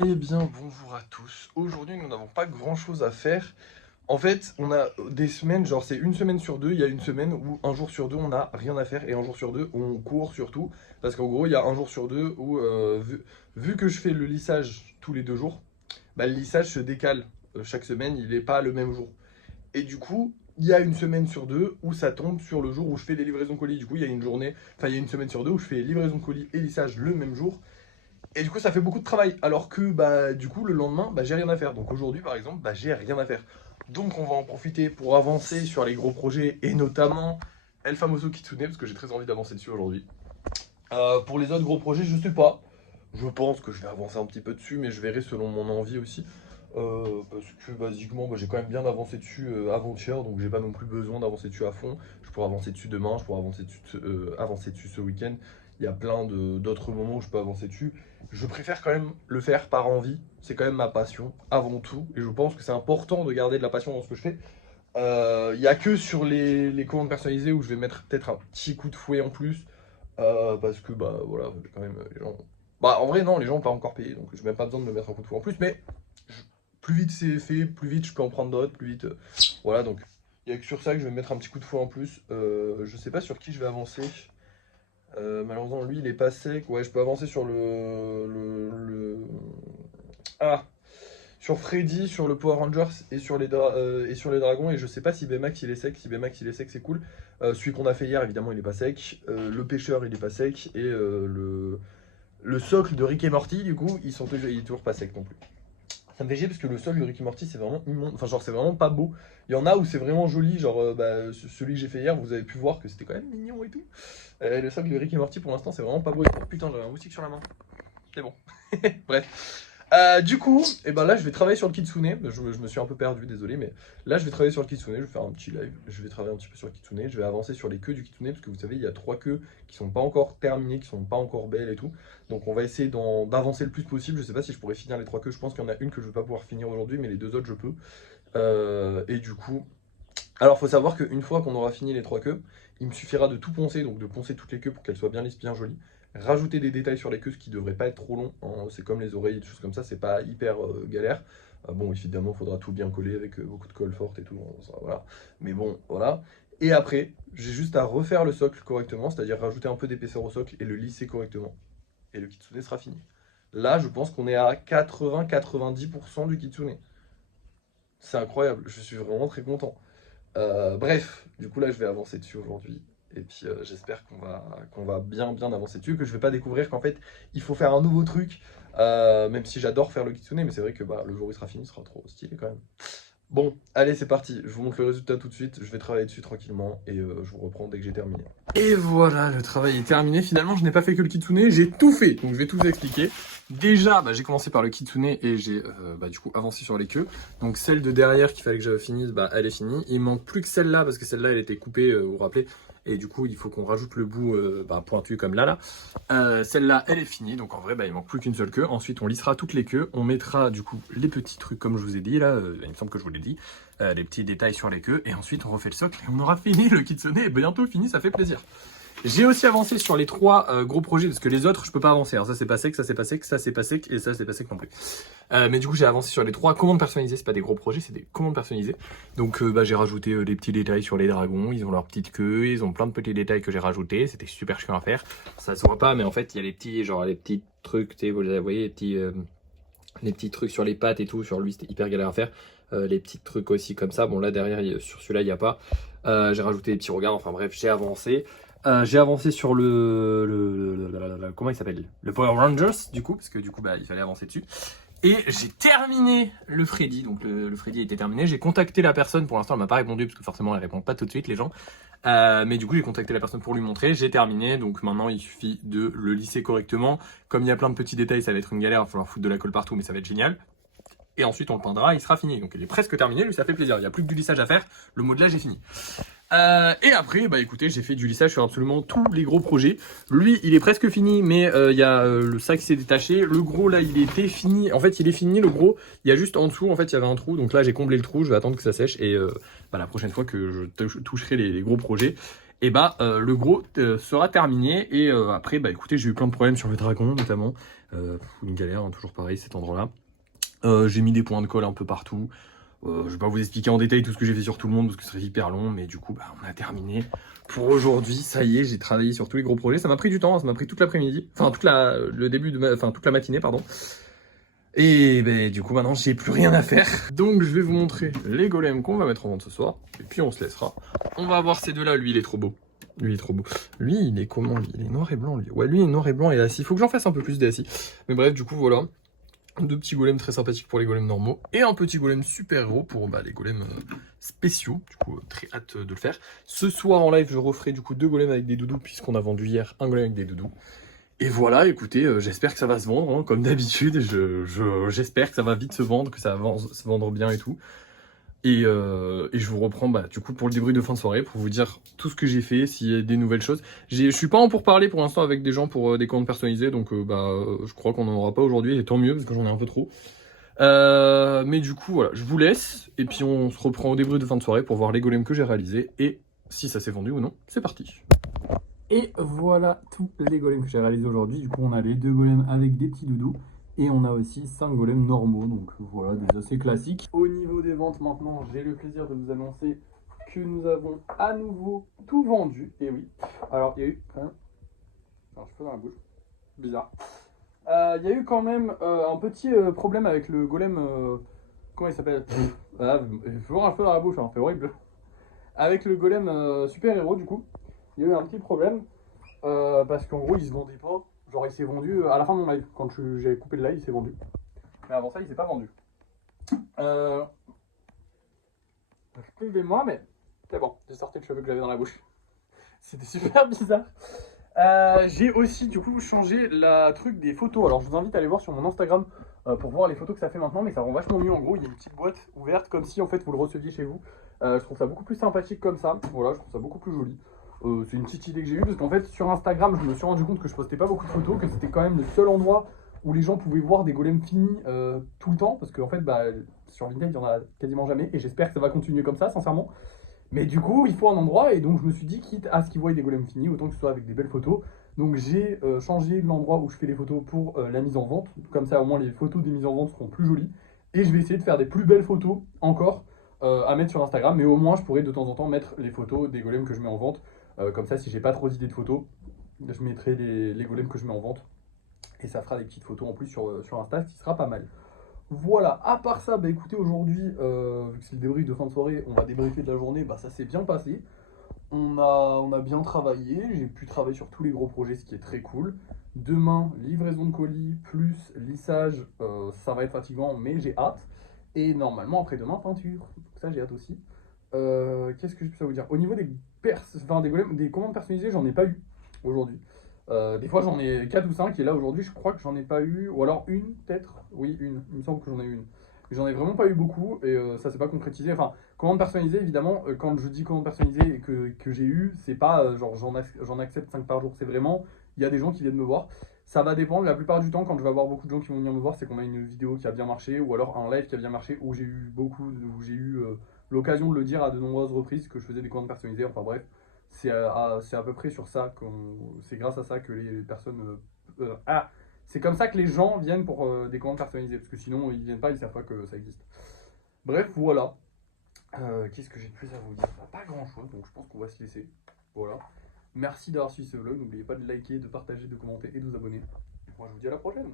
Eh bien, bonjour à tous. Aujourd'hui, nous n'avons pas grand-chose à faire. En fait, on a des semaines, genre c'est une semaine sur deux, il y a une semaine où un jour sur deux, on n'a rien à faire, et un jour sur deux, on court surtout. Parce qu'en gros, il y a un jour sur deux où, vu que je fais le lissage tous les 2 jours, bah, le lissage se décale chaque semaine, il n'est pas le même jour. Et du coup, il y a une semaine sur deux où ça tombe sur le jour où je fais les livraisons colis. Du coup, il y a une journée, enfin, il y a une semaine sur deux où je fais livraison colis et lissage le même jour. Et du coup, ça fait beaucoup de travail. Alors que, bah, du coup, le lendemain, bah, j'ai rien à faire. Donc aujourd'hui, par exemple, bah, j'ai rien à faire. Donc on va en profiter pour avancer sur les gros projets et notamment El Famoso Kitsune, parce que j'ai très envie d'avancer dessus aujourd'hui. Pour les autres gros projets, je sais pas. Je pense que je vais avancer un petit peu dessus, mais je verrai selon mon envie aussi. Parce que basiquement, bah, j'ai quand même bien avancé dessus avant-hier, donc j'ai pas non plus besoin d'avancer dessus à fond. Je pourrais avancer dessus demain, je pourrais avancer dessus ce week-end. Il y a plein d'autres moments où je peux avancer dessus. Je préfère quand même le faire par envie. C'est quand même ma passion avant tout, et je pense que c'est important de garder de la passion dans ce que je fais. Il y a que sur les commandes personnalisées où je vais mettre peut-être un petit coup de fouet en plus. Parce que bah voilà, quand même les gens. Bah en vrai non, les gens n'ont pas encore payé, donc je n'ai même pas besoin de me mettre un coup de fouet en plus, mais plus vite c'est fait, plus vite je peux en prendre d'autres, plus vite. Voilà, donc il n'y a que sur ça que je vais me mettre un petit coup de fouet en plus. Je sais pas sur qui je vais avancer. Malheureusement lui il est pas sec. Ouais, je peux avancer sur Ah, sur Freddy, sur le Power Rangers et et sur les dragons. Et je sais pas si Baymax il est sec. Si Baymax il est sec, c'est cool. Celui qu'on a fait hier, évidemment, il est pas sec. Le pêcheur, il est pas sec. Et le socle de Rick et Morty, du coup, il est toujours pas sec non plus. Ça me fait chier parce que le socle de Rick et Morty, c'est vraiment immonde. Enfin, genre, c'est vraiment pas beau. Il y en a où c'est vraiment joli. Genre, bah, celui que j'ai fait hier, vous avez pu voir que c'était quand même mignon et tout. Le socle de Rick et Morty, pour l'instant, c'est vraiment pas beau. Oh, putain, j'avais un moustique sur la main. C'est bon. Bref. Du coup, et ben là, je vais travailler sur le kitsune. Je me suis un peu perdu, désolé, mais là, je vais travailler sur le kitsune. Je vais faire un petit live. Je vais travailler un petit peu sur le kitsune. Je vais avancer sur les queues du kitsune parce que vous savez, il y a 3 queues qui sont pas encore terminées, qui sont pas encore belles et tout. Donc, on va essayer d'avancer le plus possible. Je sais pas si je pourrais finir les 3 queues. Je pense qu'il y en a une que je vais pas pouvoir finir aujourd'hui, mais les deux autres, je peux. Et du coup, alors, faut savoir qu'une fois qu'on aura fini les 3 queues, il me suffira de tout poncer, donc de poncer toutes les queues pour qu'elles soient bien lisses, bien jolies. Rajouter des détails sur les queues, ce qui devrait pas être trop long, hein. C'est comme les oreilles, des choses comme ça, c'est pas hyper galère. Bon, évidemment, il faudra tout bien coller avec beaucoup de colle forte et tout, hein, ça, voilà. Mais bon, voilà. Et après, j'ai juste à refaire le socle correctement, c'est-à-dire rajouter un peu d'épaisseur au socle et le lisser correctement. Et le kitsune sera fini. Là, je pense qu'on est à 80-90% du kitsune. C'est incroyable, je suis vraiment très content. Bref, du coup là je vais avancer dessus aujourd'hui. Et puis j'espère qu'on va bien avancer dessus, que je vais pas découvrir qu'en fait il faut faire un nouveau truc. Même si j'adore faire le kitsune, mais c'est vrai que bah, le jour où il sera fini, il sera trop stylé quand même. Bon, allez c'est parti, je vous montre le résultat tout de suite, je vais travailler dessus tranquillement et je vous reprends dès que j'ai terminé. Et voilà, le travail est terminé. Finalement, je n'ai pas fait que le kitsune, j'ai tout fait. Donc je vais tout vous expliquer. Déjà, bah, j'ai commencé par le kitsune et j'ai bah, du coup avancé sur les queues. Donc celle de derrière qu'il fallait que je finisse, bah, elle est finie. Il manque plus que celle-là parce que celle-là elle était coupée, vous vous rappelez. Et du coup, il faut qu'on rajoute le bout bah, pointu comme là. Celle-là, elle est finie. Donc en vrai, bah, il manque plus qu'une seule queue. Ensuite, on lissera toutes les queues. On mettra du coup les petits trucs comme je vous ai dit là. Il me semble que je vous l'ai dit. Les petits détails sur les queues. Et ensuite, on refait le socle et on aura fini. Le kitsune est bientôt fini. Ça fait plaisir. J'ai aussi avancé sur les 3 gros projets parce que les autres je peux pas avancer. Alors ça c'est pas sec, ça c'est pas sec, ça c'est pas sec et ça c'est pas sec non plus. Mais du coup j'ai avancé sur les 3 commandes personnalisées. C'est pas des gros projets, c'est des commandes personnalisées. Donc bah, j'ai rajouté des petits détails sur les dragons. Ils ont leur petite queue, ils ont plein de petits détails que j'ai rajoutés. C'était super chiant à faire. Ça se voit pas, mais en fait il y a les petits genre les petits trucs, vous les voyez les petits trucs sur les pattes et tout. Sur lui c'était hyper galère à faire. Les petits trucs aussi comme ça. Bon là derrière sur celui-là il n'y a pas. J'ai rajouté des petits regards. Enfin bref j'ai avancé. J'ai avancé sur comment il s'appelle? Le Power Rangers, du coup, parce que du coup, bah, il fallait avancer dessus. Et j'ai terminé le Freddy, donc le Freddy était terminé. J'ai contacté la personne, pour l'instant, elle m'a pas répondu, parce que forcément, elle répond pas tout de suite, les gens. Mais du coup, j'ai contacté la personne pour lui montrer. J'ai terminé, donc maintenant, il suffit de le lisser correctement. Comme il y a plein de petits détails, ça va être une galère, il va falloir foutre de la colle partout, mais ça va être génial. Et ensuite, on le peindra, il sera fini. Donc, il est presque terminé, lui, ça fait plaisir. Il n'y a plus que du lissage à faire. Le modelage est fini. Et après, bah écoutez, j'ai fait du lissage sur absolument tous les gros projets. Lui, il est presque fini, mais il y a le sac qui s'est détaché. Le gros, là, il était fini. En fait, il est fini, le gros. Il y a juste en dessous, en fait, il y avait un trou. Donc là, j'ai comblé le trou. Je vais attendre que ça sèche. Et bah, la prochaine fois que je toucherai les gros projets, et bah le gros sera terminé. Et après, bah écoutez, j'ai eu plein de problèmes sur le dragon notamment. Une galère, hein, toujours pareil cet endroit-là. J'ai mis des points de colle un peu partout. Je vais pas vous expliquer en détail tout ce que j'ai fait sur tout le monde parce que ce serait hyper long, mais du coup, bah, on a terminé pour aujourd'hui. Ça y est, j'ai travaillé sur tous les gros projets. Ça m'a pris du temps, hein, ça m'a pris toute l'après-midi, enfin toute la matinée, pardon. Et ben du coup maintenant j'ai plus rien à faire. Donc je vais vous montrer les golems qu'on va mettre en vente ce soir. Et puis on se laissera. On va voir ces deux-là. Lui il est trop beau. Lui il est trop beau. Lui il est comment lui? Il est noir et blanc lui. Ouais lui il est noir et blanc et assis. Il faut que j'en fasse un peu plus d'assis. Mais bref du coup voilà. Deux petits golems très sympathiques pour les golems normaux. Et un petit golem super-héros pour les golems spéciaux. Du coup très hâte de le faire. Ce soir en live je referai du coup deux golems avec des doudous. Puisqu'on a vendu hier un golem avec des doudous. Et voilà, écoutez, j'espère que ça va se vendre, hein, comme d'habitude. J'espère que ça va vite se vendre, que ça va se vendre bien et tout. Et je vous reprends du coup pour le débrief de fin de soirée, pour vous dire tout ce que j'ai fait, s'il y a des nouvelles choses. Je suis pas en pourparler pour l'instant avec des gens pour des commandes personnalisées, donc je crois qu'on n'en aura pas aujourd'hui, et tant mieux, parce que j'en ai un peu trop. Mais du coup, voilà, je vous laisse, et puis on se reprend au débrief de fin de soirée pour voir les golems que j'ai réalisés, et si ça s'est vendu ou non. C'est parti. Et voilà tous les golems que j'ai réalisés aujourd'hui. Du coup, on a les deux golems avec des petits doudous. Et on a aussi 5 golems normaux. Donc voilà, des assez classiques. Au niveau des ventes, maintenant, j'ai le plaisir de vous annoncer que nous avons à nouveau tout vendu. Et oui. Alors, il y a eu... Alors, je peux dans la bouche. Bizarre. Il y a eu quand même un petit problème avec le golem... comment il s'appelle? Ah, il faut voir un peu dans la bouche, hein, c'est horrible. Avec le golem super-héros, du coup. Il y a eu un petit problème parce qu'en gros il se vendait pas. Genre il s'est vendu à la fin de mon live. Quand j'ai coupé le live, il s'est vendu. Mais avant ça, il s'est pas vendu. Excusez-moi, mais c'est bon, j'ai sorti le cheveu que j'avais dans la bouche. C'était super bizarre. J'ai aussi du coup changé la truc des photos. Alors je vous invite à aller voir sur mon Instagram pour voir les photos que ça fait maintenant, mais ça rend vachement mieux. En gros, il y a une petite boîte ouverte comme si en fait vous le receviez chez vous. Je trouve ça beaucoup plus sympathique comme ça. Voilà, je trouve ça beaucoup plus joli. C'est une petite idée que j'ai eue parce qu'en fait sur Instagram je me suis rendu compte que je postais pas beaucoup de photos, que c'était quand même le seul endroit où les gens pouvaient voir des golems finis tout le temps, parce qu'en fait sur Vinted il y en a quasiment jamais, et j'espère que ça va continuer comme ça sincèrement. Mais du coup il faut un endroit, et donc je me suis dit quitte à ce qu'ils voient des golems finis, autant que ce soit avec des belles photos. Donc j'ai changé l'endroit où je fais les photos pour la mise en vente, comme ça au moins les photos des mises en vente seront plus jolies, et je vais essayer de faire des plus belles photos encore à mettre sur Instagram, mais au moins je pourrai de temps en temps mettre les photos des golems que je mets en vente. Comme ça, si j'ai pas trop d'idées de photos, je mettrai les golems que je mets en vente. Et ça fera des petites photos en plus sur Insta, ce qui sera pas mal. Voilà, à part ça, écoutez, aujourd'hui, vu que c'est le débrief de fin de soirée, on va débriefer de la journée, ça s'est bien passé. On a bien travaillé, j'ai pu travailler sur tous les gros projets, ce qui est très cool. Demain, livraison de colis, plus lissage, ça va être fatigant, mais j'ai hâte. Et normalement, après-demain, peinture. Donc ça, j'ai hâte aussi. Qu'est-ce que je peux vous dire? Au niveau des commandes personnalisées, j'en ai pas eu aujourd'hui. Des fois, j'en ai 4 ou 5, et là, aujourd'hui, je crois que j'en ai pas eu. Ou alors une, peut-être. Oui, une. Il me semble que j'en ai eu une. J'en ai vraiment pas eu beaucoup, et ça s'est pas concrétisé. Enfin, commande personnalisée, évidemment, quand je dis commande personnalisée et que j'ai eu, c'est pas genre j'en accepte 5 par jour. C'est vraiment, il y a des gens qui viennent me voir. Ça va dépendre. La plupart du temps, quand je vais avoir beaucoup de gens qui vont venir me voir, c'est qu'on a une vidéo qui a bien marché, ou alors un live qui a bien marché, où où j'ai eu l'occasion de le dire à de nombreuses reprises que je faisais des commandes personnalisées. Enfin bref, c'est à peu près sur ça, c'est grâce à ça que les personnes... c'est comme ça que les gens viennent pour des commandes personnalisées, parce que sinon ils viennent pas, ils savent pas que ça existe. Bref, voilà. Qu'est-ce que j'ai de plus à vous dire? Pas grand chose, donc je pense qu'on va se laisser. Voilà. Merci d'avoir suivi ce vlog, n'oubliez pas de liker, de partager, de commenter et de vous abonner. Moi je vous dis à la prochaine.